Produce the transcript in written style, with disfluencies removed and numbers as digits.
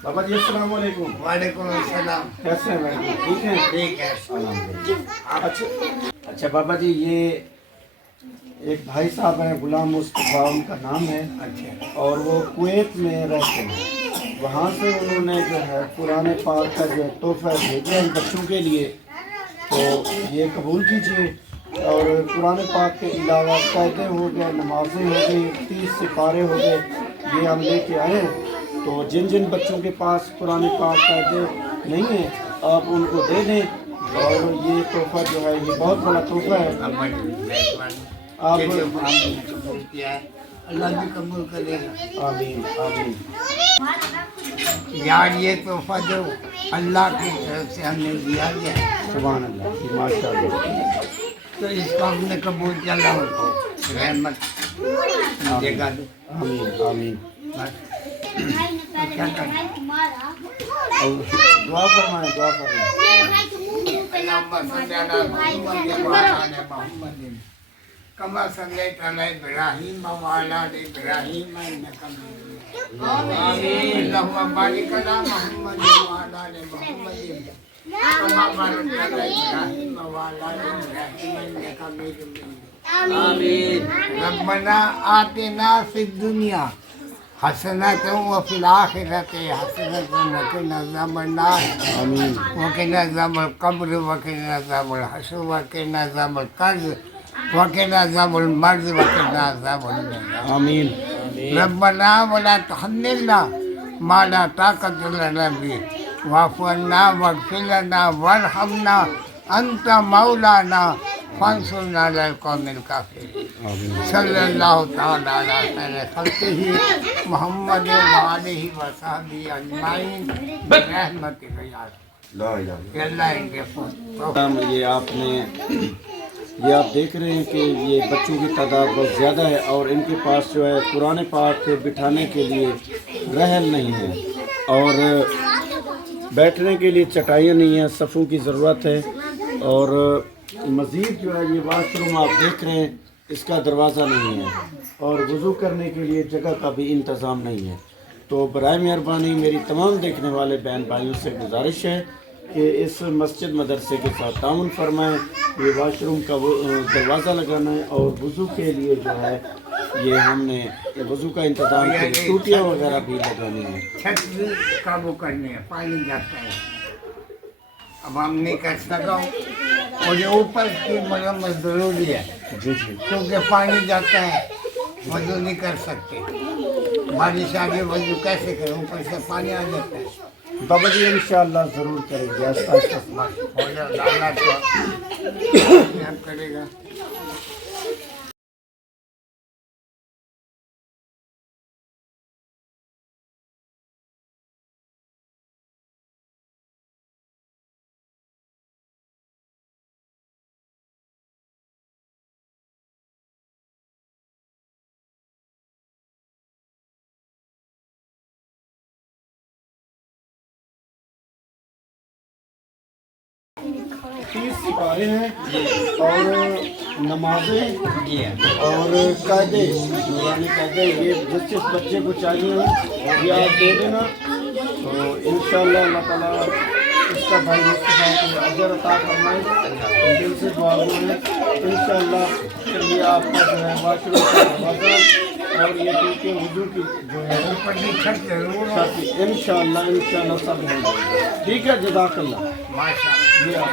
बाबा जी अस्सलाम वालेकुम। वालेकुम अस्सलाम। कैसे हैं भाई? ठीक हैं? ठीक है। अच्छा बाबा जी, ये एक भाई साहब हैं, गुलाम मुस्तफ़ा उनका नाम है। अच्छा। और वो कुवैत में रहते हैं। वहाँ से उन्होंने जो है कुरान पाक का जो तोहफा भेजा है बच्चों के लिए, तो ये कबूल कीजिए। और कुरान पाक के अलावा कायदे हो गए, नमाज़ें हो गई, 30 सिपारे हो गए, ये हम लेके आए हैं। तो जिन जिन बच्चों के पास कुरान पाक कायदे नहीं है आप उनको दे दें। और ये तोहफा जो है ये बहुत बड़ा तोहफा है। आप अल्लाह भी कबूल करेगा। आमीन आमीन। यार ये तोहफा जो अल्लाह की तरफ से हमने दिया गया है, सुभान अल्लाह, माशाअल्लाह। तो इसको हमने कबूल किया, अल्लाह को रहमत देगा। आमीन आमीन। बस क्या करें? और दुआ फरमाएं, दुआ फरमाएं। कमा सल्लैत अला इब्राहीम व अला आलि इब्राहीम इन्नका हमीदुम मजीद। अल्लाहुम्मा बारिक अला मुहम्मद व अला आलि मुहम्मद कमा बारकता अला इब्राहीम व अला आलि इब्राहीम इन्नका हमीदुम मजीद। आमीन। रब्बना आतिना फिद दुनिया हसनतन व फिल आखिरति हसनतन व क़िना अज़ाबन्नार। आमीन व क़िना अज़ाबल क़ब्र व क़िना अज़ाबल हश्र व क़िना अज़ाबल क़र्ज़ व क़िना अज़ाबल मर्ज़ व क़िना अज़ाबल जहन्नम। आमीन रब्बना वला तुहम्मिलना मा ला ताक़त लना बिही वाफ़ु अन्ना वग़फ़िर लना वरहमना अंता मौलाना फंसुरना अलल क़ौमिल काफ़िरीन। सल्लल्लाहु तआला अला खैरि ख़ल्क़िही मुहम्मद व आलिहि व सहबिही अजमाइन बिरहमतिका या अल्लाह। इनके ये आप देख रहे हैं कि ये बच्चों की तादाद बहुत ज़्यादा है और इनके पास जो है कुरान पाक के बिठाने के लिए रहल नहीं है और बैठने के लिए चटाइयाँ नहीं हैं, सफ़ों की ज़रूरत है। और मज़ीद जो है ये वाशरूम आप देख रहे हैं इसका दरवाज़ा नहीं है और वज़ू करने के लिए जगह का भी इंतज़ाम नहीं है। तो बराए मेहरबानी मेरी तमाम देखने वाले बहन भाइयों से गुजारिश है कि इस मस्जिद मदरसे के साथ ताउन फरमाएं। ये वाशरूम का दरवाज़ा लगाना है और वज़ू के लिए जो है ये हमने वज़ू का इंतज़ाम के लिए टूटियाँ वगैरह भी लगानी है। छत भी काबू करने है, पानी जाता है, अब हम नहीं कर सका और ये ऊपर की मरम्मत ज़रूरी है जी जी क्योंकि पानी जाता है, वज़ू नहीं कर सकते। बारिश आगे वज़ू कैसे करें, ऊपर से पानी आ जाता है। बाबा जी इंशाअल्लाह ज़रूर करेंगे, आस्ता आस्ता हो जाएगा, अल्लाह तो करेगा। तीस सिपारे हैं और नमाजें और कायदे नूरानी कायदे ये जिस जिस बच्चे को चाहिए ये आप दे देना। तो इंशाअल्लाह अल्लाह ताला इसका भाई मुस्तफा को अजर अता फरमाए। दिल से दुआ है इंशाअल्लाह ये आपका जो है वाशरूम का दरवाज़ा और ये टूटे वज़ू की जो है ऊपर की छत जरूर हो। इंशाअल्लाह सब हो जाएगा। ठीक है, जज़ाकल्लाह। माशाअल्लाह। ये आप